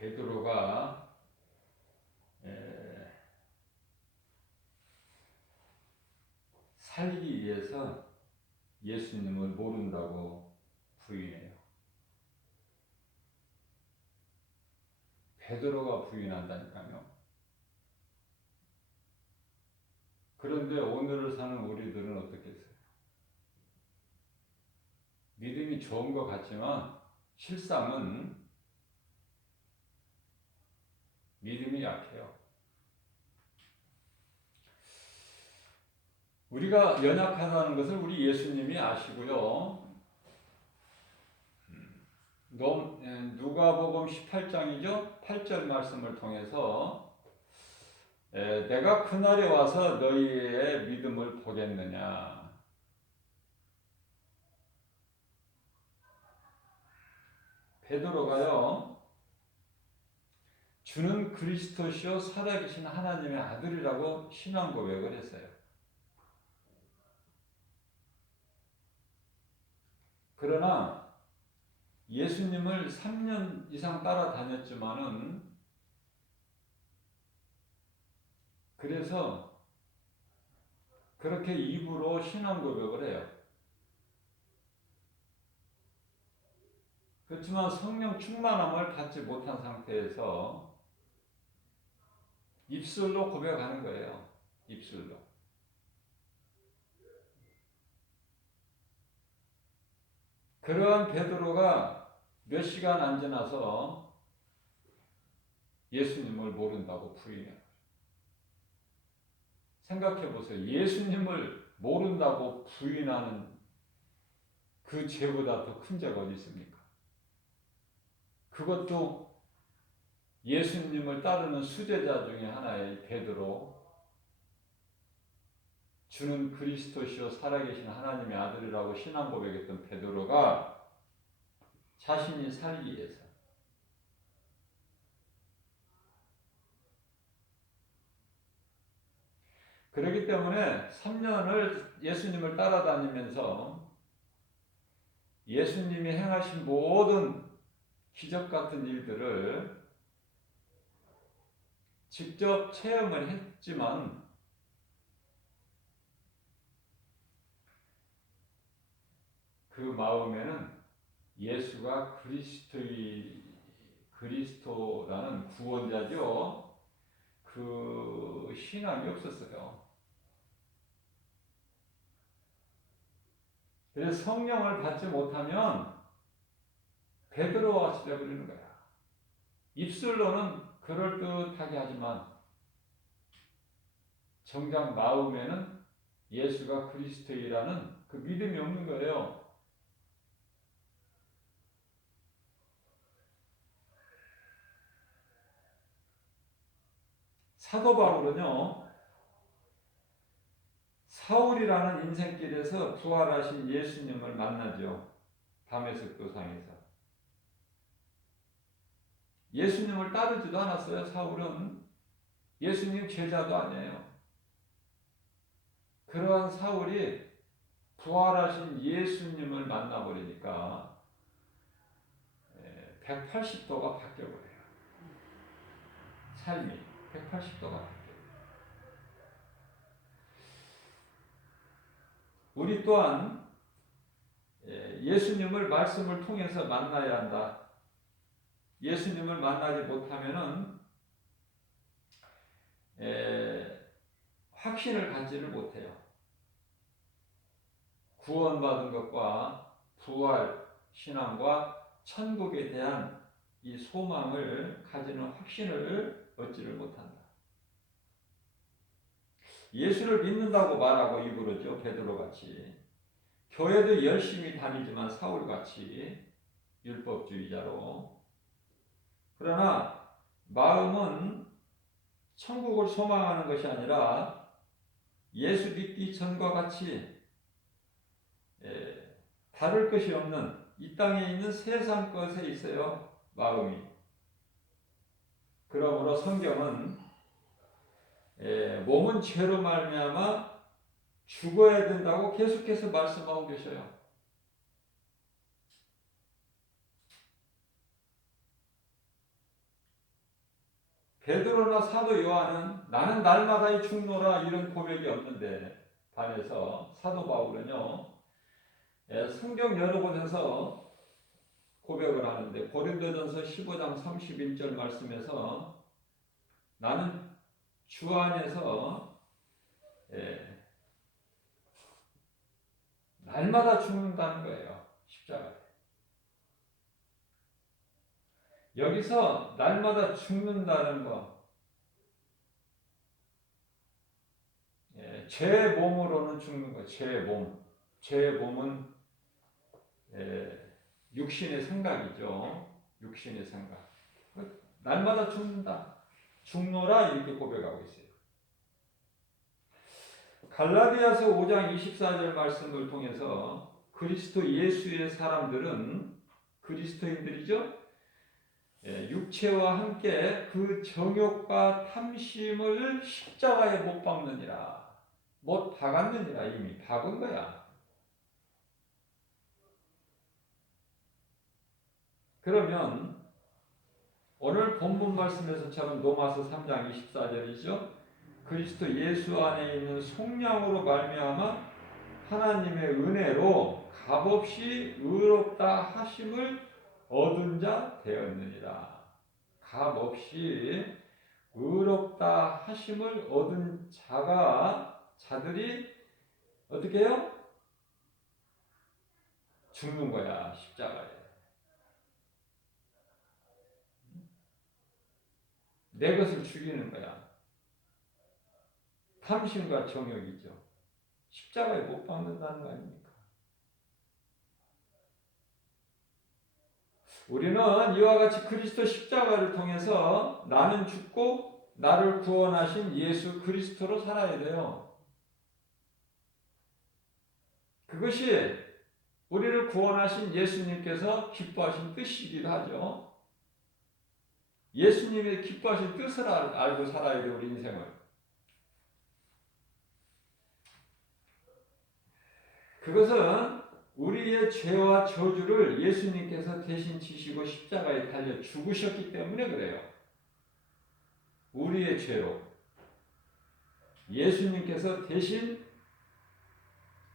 베드로가 살기 위해서 예수님을 모른다고 부인해요. 베드로가 부인한다니까요. 그런데 오늘을 사는 우리들은 어떻겠어요? 믿음이 좋은 것 같지만 실상은 믿음이 약해요. 우리가 연약하다는 것을 우리 예수님이 아시고요. 누가복음 18장이죠. 8절 말씀을 통해서 내가 그날에 와서 너희의 믿음을 보겠느냐. 베드로가요. 주는 그리스도시요 살아계신 하나님의 아들이라고 신앙 고백을 했어요. 그러나 예수님을 3년 이상 따라다녔지만은 그래서 그렇게 입으로 신앙 고백을 해요. 그렇지만 성령 충만함을 받지 못한 상태에서 입술로 고백하는 거예요. 입술로. 그러한 베드로가 몇 시간 안 지나서 예수님을 모른다고 부인해요. 생각해 보세요. 예수님을 모른다고 부인하는 그 죄보다 더 큰 죄가 어디 있습니까? 그것도 예수님을 따르는 수제자 중에 하나의 베드로, 주는 그리스도시요 살아계신 하나님의 아들이라고 신앙 고백했던 베드로가 자신이 살기 위해서 그렇기 때문에 3년을 예수님을 따라다니면서 예수님이 행하신 모든 기적 같은 일들을 직접 체험을 했지만 그 마음에는 예수가 그리스도라는 구원자죠. 그 신앙이 없었어요. 그래서 성령을 받지 못하면 베드로와 같이 되어버리는 거야. 입술로는 그럴듯하게 하지만 정작 마음에는 예수가 그리스도이라는 그 믿음이 없는 거예요. 사도 바울은요, 사울이라는 인생길에서 부활하신 예수님을 만나죠. 다메섹 도상에서. 예수님을 따르지도 않았어요. 사울은 예수님 제자도 아니에요. 그러한 사울이 부활하신 예수님을 만나버리니까 180도가 바뀌어버려요. 삶이 180도가 바뀌어요. 우리 또한 예수님을 말씀을 통해서 만나야 한다. 예수님을 만나지 못하면은 확신을 갖지를 못해요. 구원받은 것과 부활, 신앙과 천국에 대한 이 소망을 가지는 확신을 얻지를 못한다. 예수를 믿는다고 말하고 입으로죠. 베드로같이. 교회도 열심히 다니지만 사울같이 율법주의자로. 그러나 마음은 천국을 소망하는 것이 아니라 예수 믿기 전과 같이 다를 것이 없는 이 땅에 있는 세상 것에 있어요. 마음이. 그러므로 성경은 몸은 죄로 말미암아 죽어야 된다고 계속해서 말씀하고 계셔요. 베드로나 사도 요한은 나는 날마다 죽노라 이런 고백이 없는데 반해서 사도 바울은요, 성경 여러 곳에서 고백을 하는데 고린도전서 15장 31절 말씀에서 나는 주 안에서 날마다 죽는다는 거예요. 십자가에. 여기서 날마다 죽는다는 거, 제 몸으로는 죽는 거예요. 제 몸. 제 몸은 육신의 생각이죠. 육신의 생각. 날마다 죽는다. 죽노라 이렇게 고백하고 있어요. 갈라디아서 5장 24절 말씀을 통해서 그리스도 예수의 사람들은 그리스도인들이죠. 육체와 함께 그 정욕과 탐심을 십자가에 못 박느니라. 못 박았느니라. 이미 박은 거야. 그러면 오늘 본문 말씀에서처럼 로마서 3장 24절이죠. 그리스도 예수 안에 있는 속량으로 말미암아 하나님의 은혜로 값없이 의롭다 하심을 얻은 자 되었느니라. 값없이 의롭다 하심을 얻은 자들이 어떻게 해요? 죽는 거야, 십자가에. 내 것을 죽이는 거야. 탐심과 정욕이죠. 십자가에 못 박는다는 거 아닙니까? 우리는 이와 같이 그리스도 십자가를 통해서 나는 죽고 나를 구원하신 예수 그리스도로 살아야 돼요. 그것이 우리를 구원하신 예수님께서 기뻐하신 뜻이기도 하죠. 예수님의 기뻐하신 뜻을 알고 살아야 돼요, 우리 인생을. 그것은 우리의 죄와 저주를 예수님께서 대신 지시고 십자가에 달려 죽으셨기 때문에 그래요. 우리의 죄로 예수님께서 대신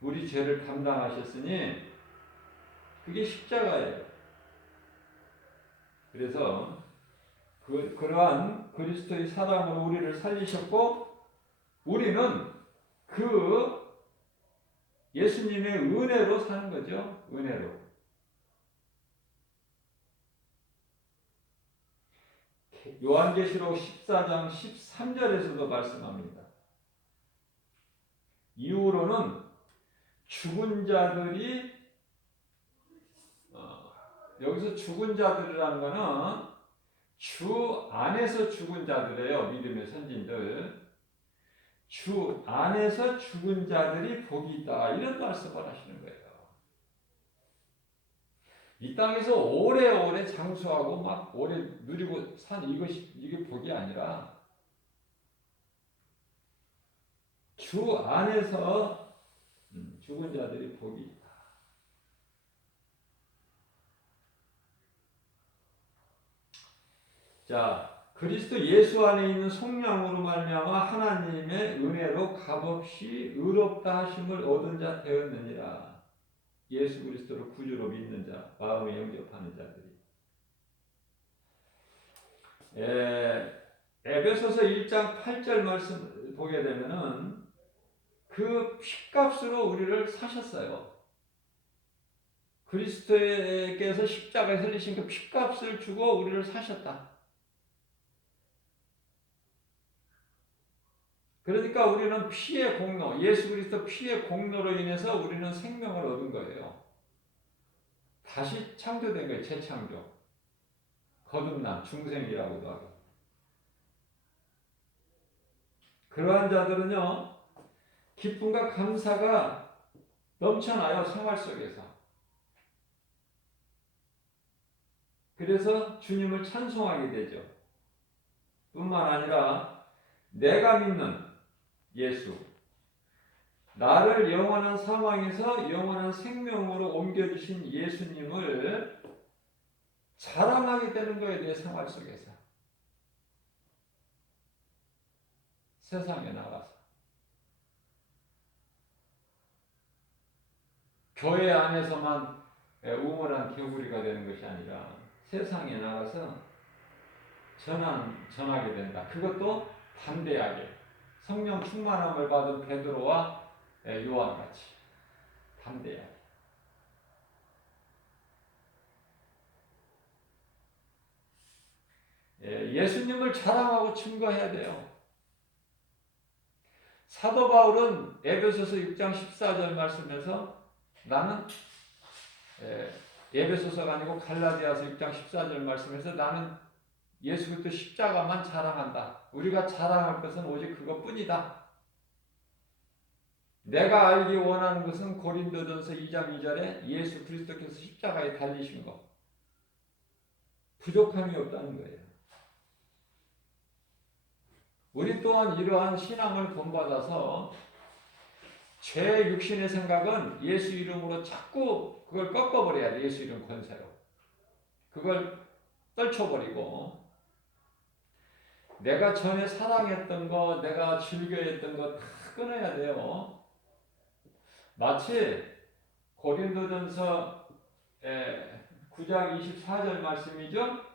우리 죄를 감당하셨으니 그게 십자가예요. 그래서 그러한 그리스도의 사랑으로 우리를 살리셨고 우리는 그 예수님의 은혜로 사는 거죠. 은혜로. 요한계시록 14장 13절에서도 말씀합니다. 이후로는 죽은 자들이 여기서 죽은 자들이라는 것은 주 안에서 죽은 자들이에요. 믿음의 선진들. 주 안에서 죽은 자들이 복이 있다. 이런 말씀을 하시는 거예요. 이 땅에서 오래오래 장수하고 막 오래 누리고 산 이게 복이 아니라 주 안에서 죽은 자들이 복이 있다. 자, 그리스도 예수 안에 있는 속량으로 말미암아 하나님의 은혜로 값없이 의롭다 하심을 얻은 자 되었느니라. 예수 그리스도를 구주로 믿는 자, 마음에 영접하는 자들이. 에베소서 1장 8절 말씀 보게 되면은 그 핏값으로 우리를 사셨어요. 그리스도께서 십자가에 흘리신 그 핏값을 주고 우리를 사셨다. 그러니까 우리는 피의 공로, 예수 그리스도 피의 공로로 인해서 우리는 생명을 얻은 거예요. 다시 창조된 거예요. 재창조. 거듭난 중생이라고도 하고. 그러한 자들은요, 기쁨과 감사가 넘쳐나요. 생활 속에서. 그래서 주님을 찬송하게 되죠. 뿐만 아니라 내가 믿는 예수, 나를 영원한 사망에서 영원한 생명으로 옮겨주신 예수님을 자랑하게 되는 거에 대해 생활 속에서. 세상에 나가서 교회 안에서만 우물한 개구리가 되는 것이 아니라 세상에 나가서 전하게 된다. 그것도 담대하게 성령 충만함을 받은 베드로와 요한같이 담대하게. 예수님을 자랑하고 증거해야 돼요. 사도 바울은 에베소서 6장 14절 말씀에서 나는 에베소서가 아니고 갈라디아서 6장 14절 말씀에서 나는 예수 그리스도 십자가만 자랑한다. 우리가 자랑할 것은 오직 그것뿐이다. 내가 알기 원하는 것은 고린도전서 2장 2절에 예수 그리스도께서 십자가에 달리신 것. 부족함이 없다는 거예요. 우리 또한 이러한 신앙을 본받아서 죄 육신의 생각은 예수 이름으로 자꾸 그걸 꺾어버려야 돼. 예수 이름 권세로. 그걸 떨쳐버리고 내가 전에 사랑했던 거, 내가 즐겨했던 거 다 끊어야 돼요. 마치 고린도전서 9장 24절 말씀이죠.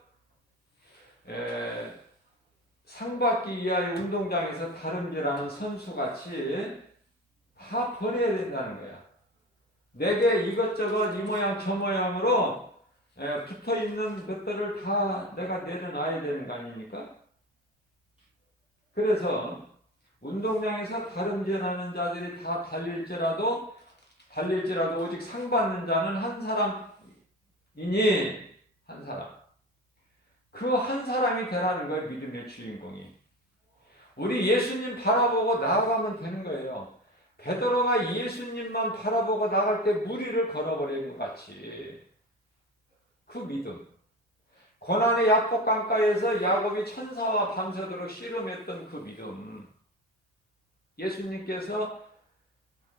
상받기 위하여 운동장에서 다름질하는 선수같이 다 버려야 된다는 거야. 내게 이것저것 이 모양 저 모양으로 붙어있는 것들을 다 내가 내려놔야 되는 거 아닙니까? 그래서 운동장에서 다름질하는 자들이 다 달릴지라도 오직 상 받는 자는 한 사람이니 한 사람. 그 한 사람이 되라는 거예요. 믿음의 주인공이. 우리 예수님 바라보고 나아가면 되는 거예요. 베드로가 예수님만 바라보고 나갈 때 무리를 걸어버리는 것 같이 그 믿음. 고난의 야복 강가에서 야곱이 천사와 밤새도록 씨름했던 그 믿음. 예수님께서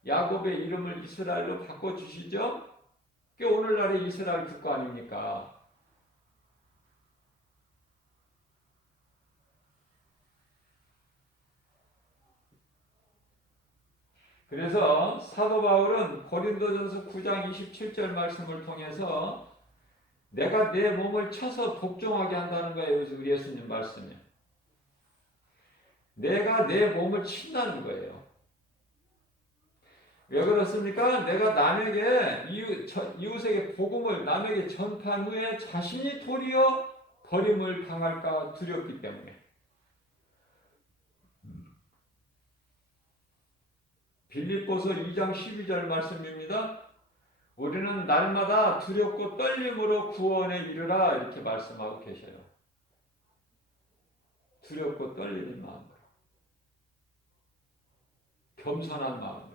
야곱의 이름을 이스라엘로 바꿔주시죠? 그게 오늘날의 이스라엘 국가 아닙니까? 그래서 사도 바울은 고린도전서 9장 27절 말씀을 통해서 내가 내 몸을 쳐서 복종하게 한다는 거예요. 우리 예수님 말씀에. 내가 내 몸을 친다는 거예요. 왜 그렇습니까? 내가 남에게 이웃에게 복음을 남에게 전파한 후에 자신이 도리어 버림을 당할까 두렵기 때문에. 빌립보서 2장 12절 말씀입니다. 우리는 날마다 두렵고 떨림으로 구원에 이르라 이렇게 말씀하고 계셔요. 두렵고 떨리는 마음으로. 겸손한 마음으로.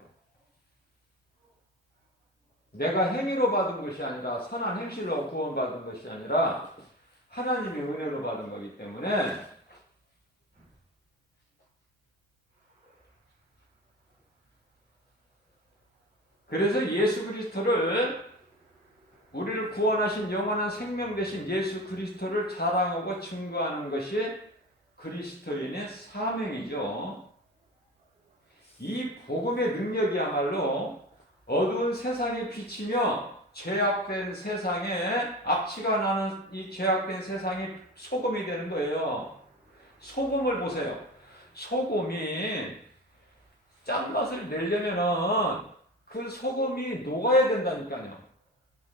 내가 행위로 받은 것이 아니라 선한 행실로 구원받은 것이 아니라 하나님의 은혜로 받은 거기 때문에 그래서 예수 그리스도를 우리를 구원하신 영원한 생명 되신 예수 그리스도를 자랑하고 증거하는 것이 그리스도인의 사명이죠. 이 복음의 능력이야말로 어두운 세상에 비치며 죄악된 세상에 악취가 나는 이 죄악된 세상에 소금이 되는 거예요. 소금을 보세요. 소금이 짠맛을 내려면은 그 소금이 녹아야 된다니까요.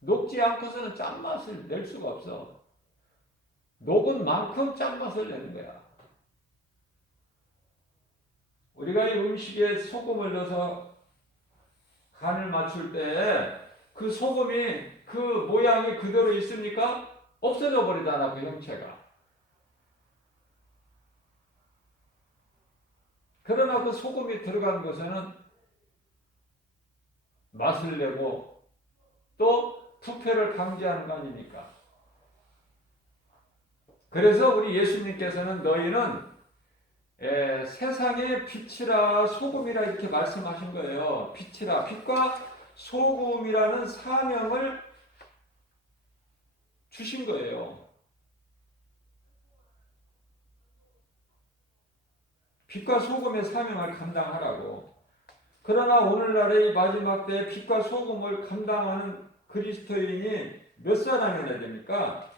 녹지 않고서는 짠맛을 낼 수가 없어. 녹은 만큼 짠맛을 내는 거야. 우리가 이 음식에 소금을 넣어서 간을 맞출 때 그 소금이 그 모양이 그대로 있습니까? 없어져 버리잖아, 그 형체가. 그러나 그 소금이 들어간 것에는 맛을 내고 또 부패를 방지하는 거 아닙니까? 그래서 우리 예수님께서는 너희는 세상의 빛이라 소금이라 이렇게 말씀하신 거예요. 빛이라, 빛과 소금이라는 사명을 주신 거예요. 빛과 소금의 사명을 감당하라고. 그러나 오늘날의 마지막 때에 빛과 소금을 감당하는 그리스도인이 몇 사람이나 됩니까?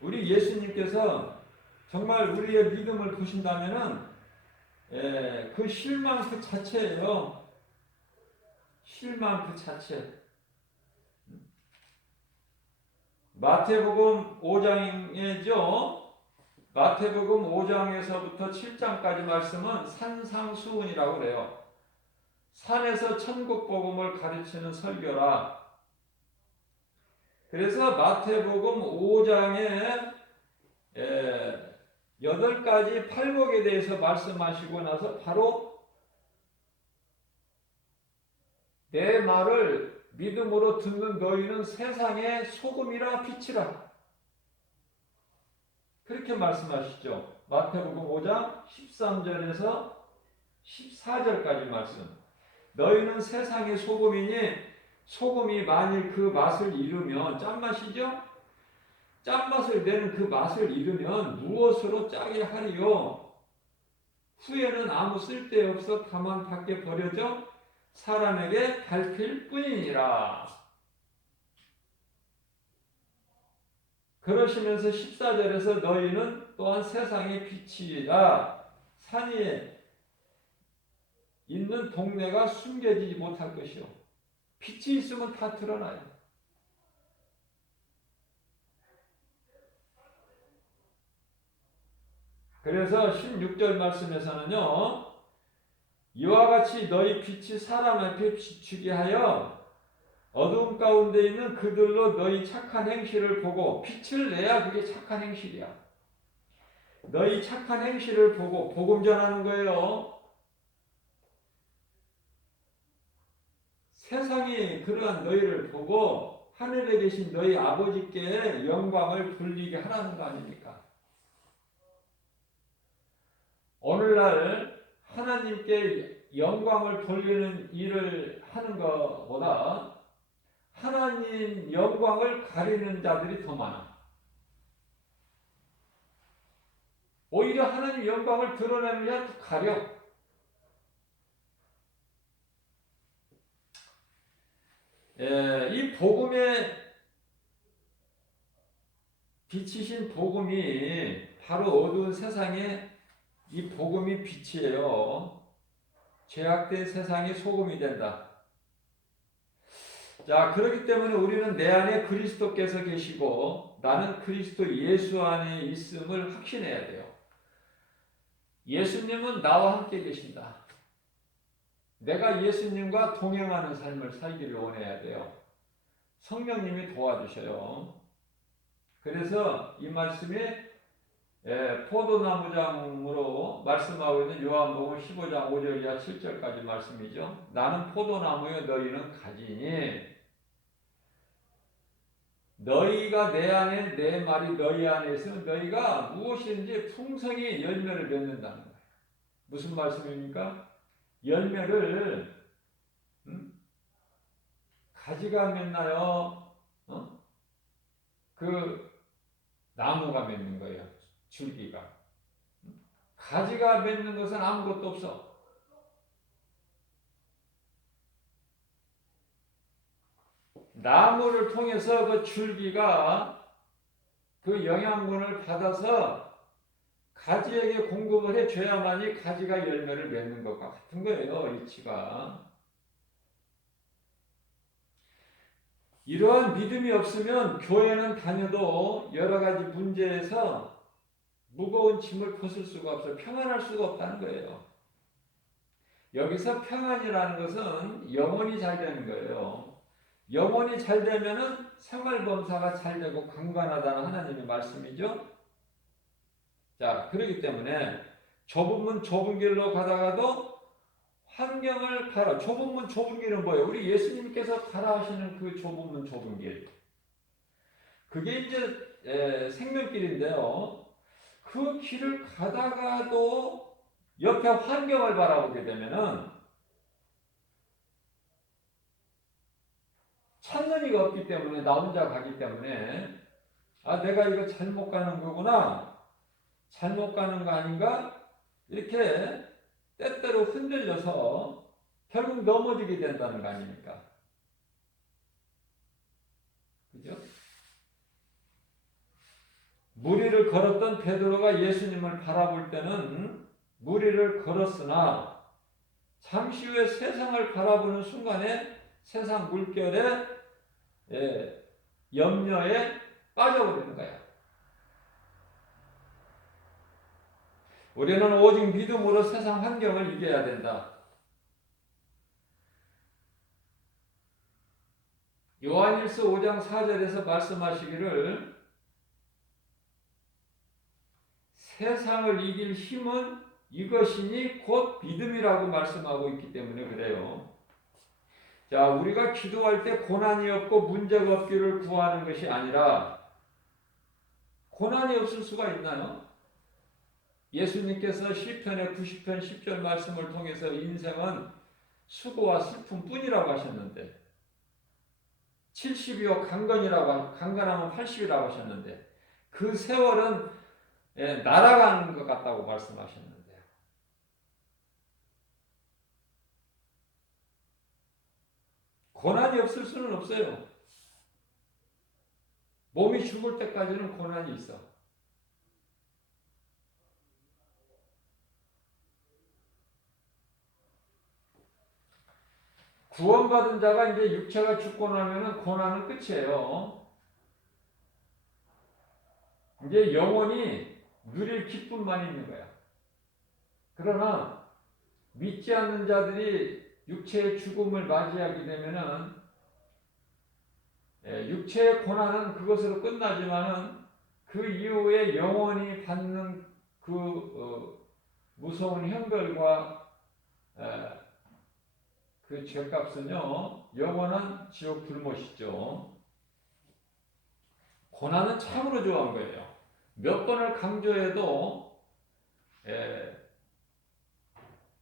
우리 예수님께서 정말 우리의 믿음을 보신다면은 그 실망 그 자체예요. 실망 그 자체. 마태복음 5장이죠. 마태복음 5장에서부터 7장까지 말씀은 산상수훈이라고 그래요. 산에서 천국 복음을 가르치는 설교라. 그래서 마태복음 5장에 8가지 팔복에 대해서 말씀하시고 나서 바로 내 말을 믿음으로 듣는 너희는 세상의 소금이라 빛이라. 그렇게 말씀하시죠. 마태복음 5장 13절에서 14절까지 말씀. 너희는 세상의 소금이니 소금이 만일 그 맛을 잃으면 짠맛이죠? 짠맛을 내는 그 맛을 잃으면 무엇으로 짜게 하리요? 후에는 아무 쓸데없어 다만 밖에 버려져 사람에게 밟힐 뿐이니라. 그러시면서 14절에서 너희는 또한 세상의 빛이라. 산 위에 있는 동네가 숨겨지지 못할 것이요. 빛이 있으면 다 드러나요. 그래서 16절 말씀에서는요. 이와 같이 너희 빛이 사람 앞에 비추게 하여 어두움 가운데 있는 그들로 너희 착한 행실을 보고. 빛을 내야 그게 착한 행실이야. 너희 착한 행실을 보고. 복음 전하는 거예요. 세상이 그러한 너희를 보고 하늘에 계신 너희 아버지께 영광을 돌리게 하라는 거 아닙니까? 오늘날 하나님께 영광을 돌리는 일을 하는 것보다 하나님 영광을 가리는 자들이 더 많아. 오히려 하나님 영광을 드러내는 자는 더 가려. 이 복음의 빛이신 복음이 바로 어두운 세상에 이 복음이 빛이에요. 죄악된 세상의 소금이 된다. 자, 그렇기 때문에 우리는 내 안에 그리스도께서 계시고 나는 그리스도 예수 안에 있음을 확신해야 돼요. 예수님은 나와 함께 계신다. 내가 예수님과 동행하는 삶을 살기를 원해야 돼요. 성령님이 도와주셔요. 그래서 이 말씀이 포도나무장으로 말씀하고 있는 요한복음 15장 5절 이하 7절까지 말씀이죠. 나는 포도나무요 너희는 가지니 너희가 내 안에 내 말이 너희 안에 있으면 너희가 무엇이든지 풍성히 열매를 맺는다는 거예요. 무슨 말씀입니까? 열매를 가지가 맺나요? 그 나무가 맺는 거예요. 줄기가. 가지가 맺는 것은 아무것도 없어. 나무를 통해서 그 줄기가 그 영양분을 받아서 가지에게 공급을 해줘야만이 가지가 열매를 맺는 것과 같은 거예요. 이치가. 이러한 믿음이 없으면 교회는 다녀도 여러 가지 문제에서 무거운 짐을 벗을 수가 없어요. 평안할 수가 없다는 거예요. 여기서 평안이라는 것은 영혼이 잘 되는 거예요. 영혼이 잘 되면은 생활범사가 잘 되고 강건하다는 하나님의 말씀이죠. 자, 그렇기 때문에 좁은 문 좁은 길로 가다가도 환경을 가라. 좁은 문 좁은 길은 뭐예요? 우리 예수님께서 가라 하시는 그 좁은 문 좁은 길. 그게 이제 생명길인데요. 그 길을 가다가도 옆에 환경을 바라보게 되면은 찾는 이가 없기 때문에 나 혼자 가기 때문에 아, 내가 이거 잘못 가는 거구나. 잘못 가는 거 아닌가? 이렇게 때때로 흔들려서 결국 넘어지게 된다는 거 아닙니까? 그죠? 무리를 걸었던 베드로가 예수님을 바라볼 때는 무리를 걸었으나 잠시 후에 세상을 바라보는 순간에 세상 물결에 염려에 빠져버리는 거야. 우리는 오직 믿음으로 세상 환경을 이겨야 된다. 요한일서 5장 4절에서 말씀하시기를 세상을 이길 힘은 이것이니 곧 믿음이라고 말씀하고 있기 때문에 그래요. 자, 우리가 기도할 때 고난이 없고 문제가 없기를 구하는 것이 아니라 고난이 없을 수가 있나요? 예수님께서 시편의 90편 10절 말씀을 통해서 인생은 수고와 슬픔 뿐이라고 하셨는데 70이요 강건하면 80이라고 하셨는데 그 세월은 날아가는 것 같다고 말씀하셨는데 고난이 없을 수는 없어요. 몸이 죽을 때까지는 고난이 있어. 구원받은 자가 이제 육체가 죽고 나면은 고난은 끝이에요. 이제 영원히 누릴 기쁨만 있는 거야. 그러나 믿지 않는 자들이 육체의 죽음을 맞이하게 되면은 육체의 고난은 그것으로 끝나지만은 그 이후에 영원히 받는 그 무서운 형벌과 그 죄값은요 영원한 지옥 불못이죠. 고난은 참으로 좋아한 거예요. 몇 번을 강조해도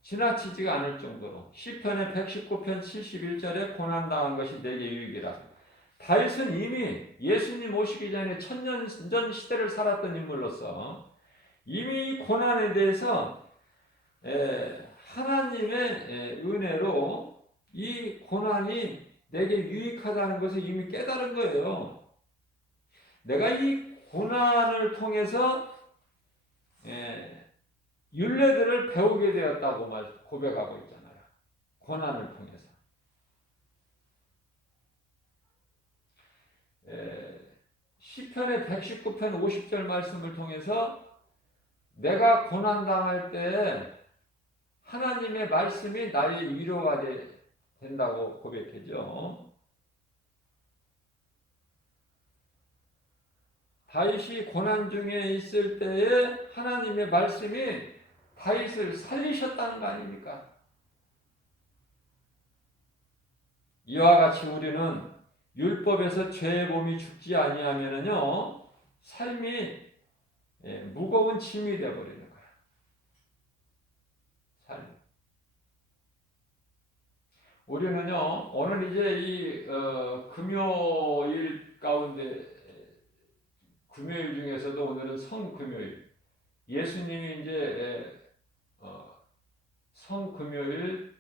지나치지가 않을 정도로 시편의 119편 71절에 고난당한 것이 내게 유익이라. 다윗은 이미 예수님 오시기 전에 천년 전 시대를 살았던 인물로서 이미 고난에 대해서 하나님의 은혜로 이 고난이 내게 유익하다는 것을 이미 깨달은 거예요. 내가 이 고난을 통해서 율례들을 배우게 되었다고 고백하고 있잖아요. 고난을 통해서. 시편의 119편 50절 말씀을 통해서 내가 고난당할 때 하나님의 말씀이 나의 위로가 된다고 고백했죠. 다윗이 고난 중에 있을 때에 하나님의 말씀이 다윗을 살리셨다는 거 아닙니까? 이와 같이 우리는 율법에서 죄의 몸이 죽지 아니하면은요 삶이 무거운 짐이 되어버리는 거야. 삶. 우리는요 오늘 이제 이 금요일 가운데 금요일 중에서도 오늘은 성금요일. 예수님이 이제 성금요일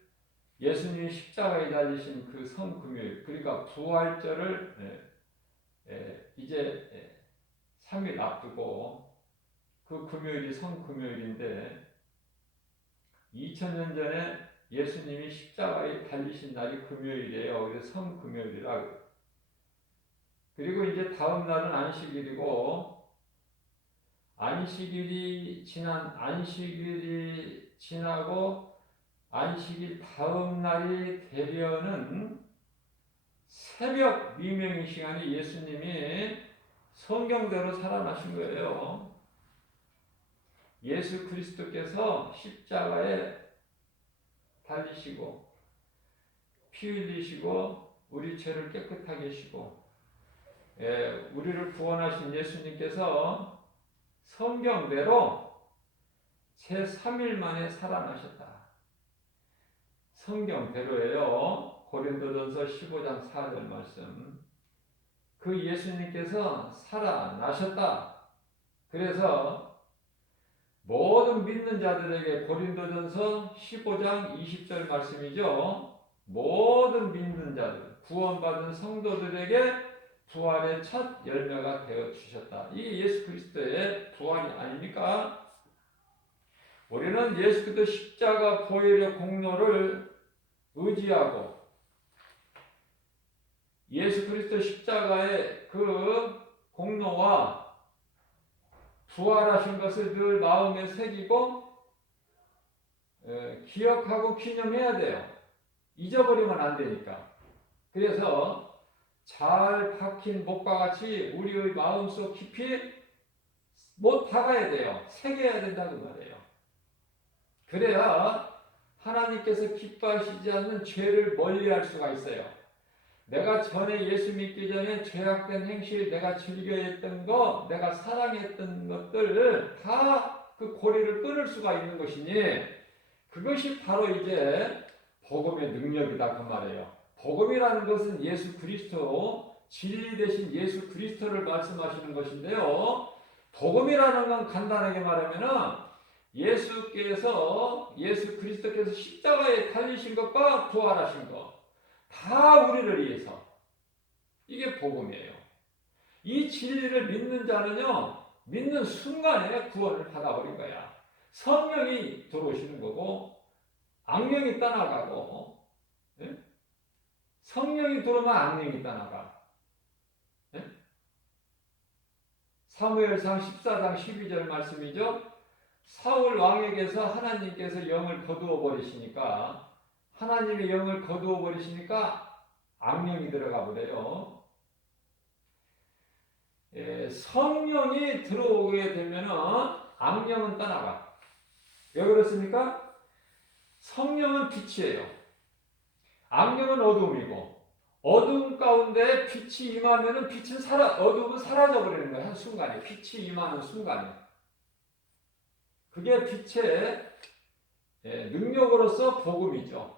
예수님이 십자가에 달리신 그 성금요일 그러니까 부활절을 이제 3일 앞두고 그 금요일이 성금요일인데 2000년 전에 예수님이 십자가에 달리신 날이 금요일이에요. 그래서 성금요일이라고. 그리고 이제 다음 날은 안식일이고 안식일이 지나고 안식일 다음 날이 되려는 새벽 미명의 시간에 예수님이 성경대로 살아나신 거예요. 예수 그리스도께서 십자가에 달리시고 피 흘리시고 우리 죄를 깨끗하게 하시고 우리를 구원하신 예수님께서 성경대로 제3일 만에 살아나셨다. 성경대로예요. 고린도전서 15장 4절 말씀. 그 예수님께서 살아나셨다. 그래서 모든 믿는 자들에게 고린도전서 15장 20절 말씀이죠. 모든 믿는 자들, 구원받은 성도들에게 부활의 첫 열매가 되어 주셨다. 이 예수 그리스도의 부활이 아닙니까? 우리는 예수 그리스도 십자가 보혈의 공로를 의지하고 예수 그리스도 십자가의 그 공로와 부활하신 것을 늘 마음에 새기고 기억하고 기념해야 돼요. 잊어버리면 안 되니까. 그래서 잘 박힌 목과 같이 우리의 마음속 깊이 못 박아야 돼요. 새겨야 된다고 말해요. 그래야 하나님께서 기뻐하시지 않는 죄를 멀리할 수가 있어요. 내가 전에 예수 믿기 전에 죄악된 행실, 내가 즐겨했던 거, 내가 사랑했던 것들 다 그 고리를 끊을 수가 있는 것이니 그것이 바로 이제 복음의 능력이다 그 말이에요. 복음이라는 것은 예수 그리스도, 진리 대신 예수 그리스도를 말씀하시는 것인데요. 복음이라는 건 간단하게 말하면은 예수 그리스도께서 십자가에 달리신 것과 부활하신 것 다 우리를 위해서. 이게 복음이에요. 이 진리를 믿는 자는요, 믿는 순간에 구원을 받아버린 거야. 성령이 들어오시는 거고, 악령이 떠나가고, 예? 성령이 들어오면 악령이 떠나가. 예? 사무엘상 14장 12절 말씀이죠. 사울 왕에게서 하나님께서 영을 거두어 버리시니까, 하나님의 영을 거두어 버리시니까 악령이 들어가 버려요. 성령이 들어오게 되면은 악령은 떠나가. 왜 그렇습니까? 성령은 빛이에요. 악령은 어둠이고, 어둠 가운데 빛이 임하면은 어둠은 사라져 버리는 거예요. 한 순간에 빛이 임하는 순간에. 그게 빛의 능력으로서 복음이죠.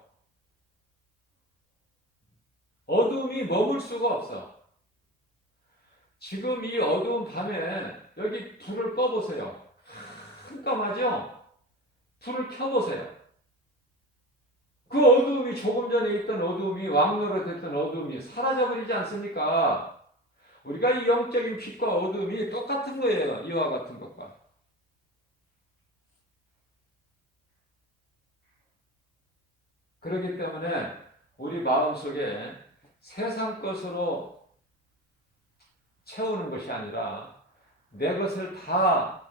어둠이 머물 수가 없어. 지금 이 어두운 밤에 여기 불을 꺼보세요. 깜깜하죠? 불을 켜보세요. 그 어두움이 조금 전에 있던 어두움이 왕노릇 했던 어두움이 사라져버리지 않습니까? 우리가 이 영적인 빛과 어두움이 똑같은 거예요. 이와 같은 것과. 그렇기 때문에 우리 마음속에 세상 것으로 채우는 것이 아니라 내 것을 다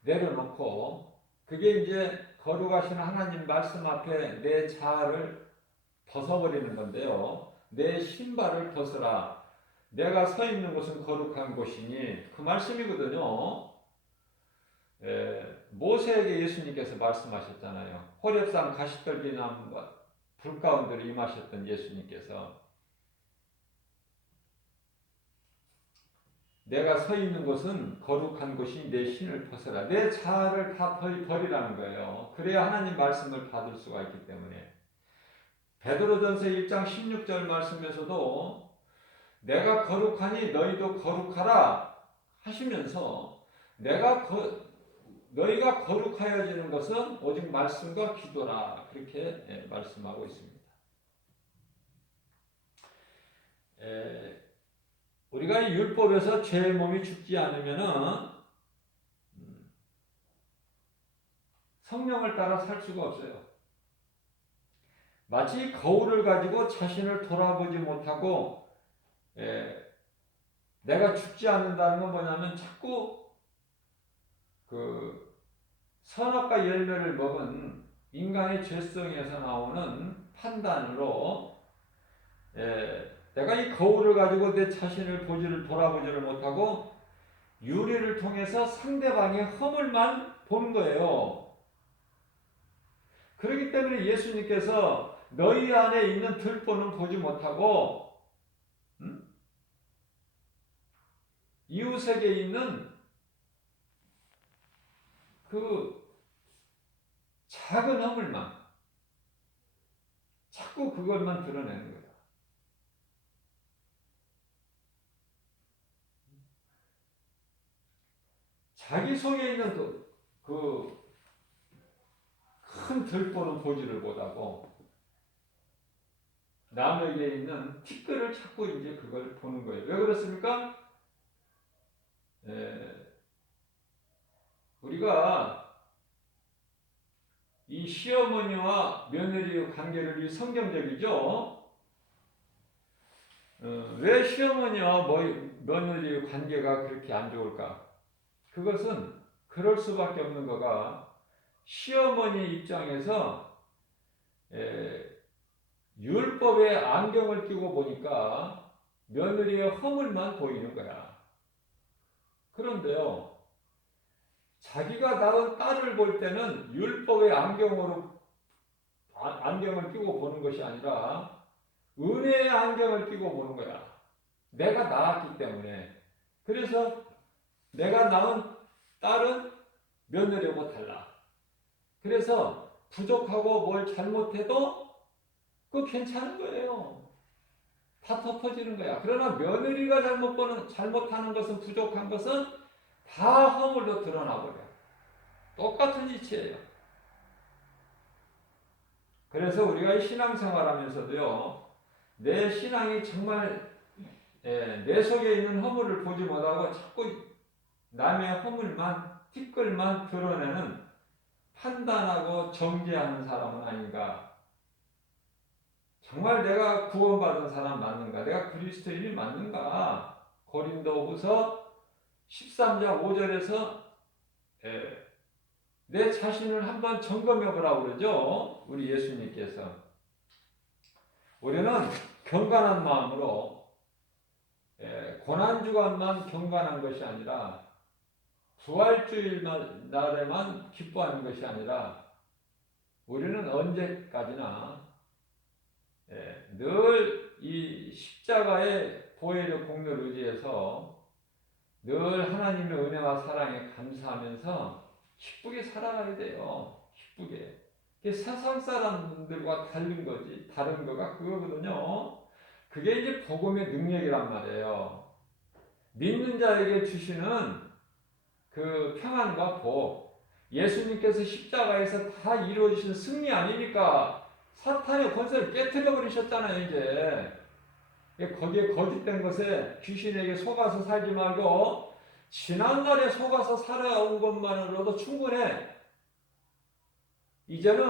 내려놓고 그게 이제 거룩하신 하나님 말씀 앞에 내 자아를 벗어버리는 건데요. 내 신발을 벗어라. 내가 서 있는 곳은 거룩한 곳이니 그 말씀이거든요. 모세에게 예수님께서 말씀하셨잖아요. 호렙산 가시떨기 나무가 불 가운데로 임하셨던 예수님께서 내가 서 있는 곳은 거룩한 곳이 내 신을 벗어라. 내 자아를 다 버리라는 거예요. 그래야 하나님 말씀을 받을 수가 있기 때문에. 베드로전서 1장 16절 말씀에서도 내가 거룩하니 너희도 거룩하라 하시면서 너희가 거룩하여지는 것은 오직 말씀과 기도라 그렇게 말씀하고 있습니다. 우리가 이 율법에서 죄의 몸이 죽지 않으면은 성령을 따라 살 수가 없어요. 마치 거울을 가지고 자신을 돌아보지 못하고 내가 죽지 않는다는 건 뭐냐면 자꾸 그 선악과 열매를 먹은 인간의 죄성에서 나오는 판단으로 내가 이 거울을 가지고 내 자신을 돌아보지를 못하고 유리를 통해서 상대방의 허물만 보는 거예요. 그렇기 때문에 예수님께서 너희 안에 있는 들보는 보지 못하고 이웃에게 있는 그 작은 허물만 자꾸 그것만 드러내는 거예요. 자기 속에 있는 그 큰 들보는 보지를 못하고 남에게 있는 티끌을 찾고 이제 그걸 보는 거예요. 왜 그렇습니까? 우리가 이 시어머니와 며느리의 관계를 이 성경적이죠. 왜 시어머니와 며느리의 관계가 그렇게 안 좋을까? 그것은 그럴 수밖에 없는 거가 시어머니 입장에서 율법의 안경을 끼고 보니까 며느리의 허물만 보이는 거야. 그런데요, 자기가 낳은 딸을 볼 때는 율법의 안경을 끼고 보는 것이 아니라 은혜의 안경을 끼고 보는 거야. 내가 낳았기 때문에. 그래서 내가 낳은 딸은 며느리하고 달라. 그래서 부족하고 뭘 잘못해도 그거 괜찮은 거예요. 다 덮어지는 거야. 그러나 며느리가 잘못하는 것은, 부족한 것은 다 허물로 드러나버려. 똑같은 이치예요. 그래서 우리가 신앙생활 하면서도요, 내 신앙이 정말 내 속에 있는 허물을 보지 못하고 자꾸 남의 허물만, 티끌만 드러내는 판단하고 정죄하는 사람은 아닌가. 정말 내가 구원받은 사람 맞는가? 내가 그리스도인이 맞는가? 고린도후서 13장 5절에서 내 자신을 한번 점검해 보라고 그러죠. 우리 예수님께서. 우리는 경건한 마음으로 고난주간만 경건한 것이 아니라 부활주일 날에만 기뻐하는 것이 아니라 우리는 언제까지나 늘 이 십자가의 보혈의 공로를 의지해서 늘 하나님의 은혜와 사랑에 감사하면서 기쁘게 살아가야 돼요. 기쁘게. 세상 사람들과 다른 거가 그거거든요. 그게 이제 복음의 능력이란 말이에요. 믿는 자에게 주시는 그 평안과 복, 예수님께서 십자가에서 다 이루어주신 승리 아닙니까? 사탄의 권세를 깨뜨려 버리셨잖아요, 이제. 거기에 거짓된 것에 귀신에게 속아서 살지 말고 지난날에 속아서 살아온 것만으로도 충분해. 이제는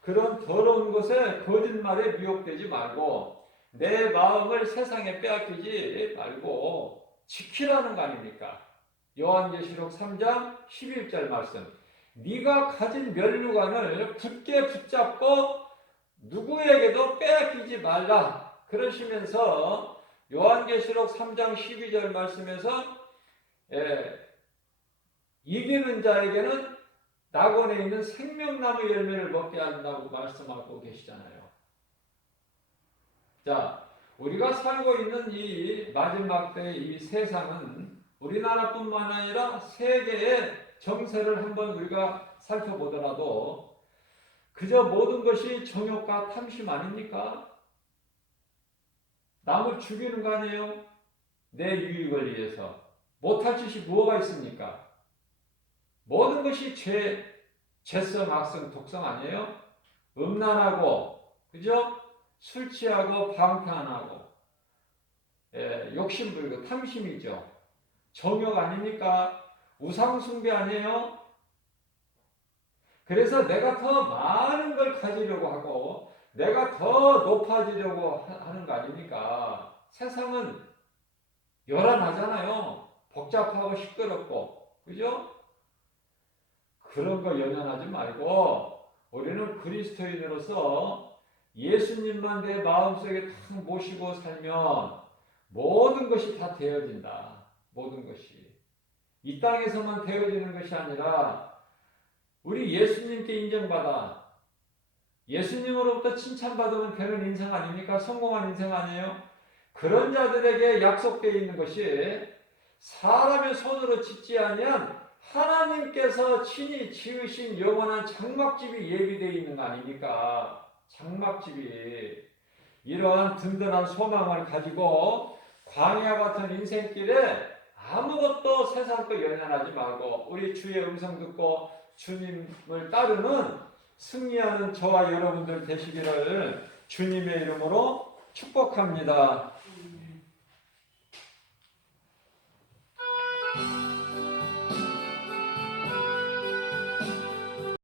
그런 더러운 것에 거짓말에 미혹되지 말고 내 마음을 세상에 빼앗기지 말고 지키라는 거 아닙니까? 요한계시록 3장 11절 말씀. 네가 가진 면류관을 굳게 붙잡고 누구에게도 빼앗기지 말라. 그러시면서 요한계시록 3장 12절 말씀에서 이기는 자에게는 낙원에 있는 생명나무 열매를 먹게 한다고 말씀하고 계시잖아요. 자, 우리가 살고 있는 이 마지막 때의 이 세상은 우리나라뿐만 아니라 세계의 정세를 한번 우리가 살펴보더라도 그저 모든 것이 정욕과 탐심 아닙니까? 남을 죽이는 거 아니에요? 내 유익을 위해서. 못할 짓이 뭐가 있습니까? 모든 것이 죄성, 악성, 독성 아니에요? 음란하고, 그죠? 술 취하고, 방탕하고, 욕심 부리고, 탐심이죠. 정욕 아닙니까? 우상숭배 아니에요? 그래서 내가 더 많은 걸 가지려고 하고, 내가 더 높아지려고 하는 거 아닙니까? 세상은 요란하잖아요. 복잡하고 시끄럽고, 그죠? 그런 거 연연하지 말고 우리는 그리스도인으로서 예수님만 내 마음속에 탁 모시고 살면 모든 것이 다 되어진다. 모든 것이. 이 땅에서만 되어지는 것이 아니라 우리 예수님께 인정받아 예수님으로부터 칭찬받으면 되는 인생 아닙니까? 성공한 인생 아니에요? 그런 자들에게 약속되어 있는 것이 사람의 손으로 짓지 아니한 하나님께서 친히 지으신 영원한 장막집이 예비되어 있는 거 아닙니까? 장막집이. 이러한 든든한 소망을 가지고 광야 같은 인생길에 아무것도 세상 거 연연하지 말고 우리 주의 음성 듣고 주님을 따르는 승리하는 저와 여러분들 되시기를 주님의 이름으로 축복합니다.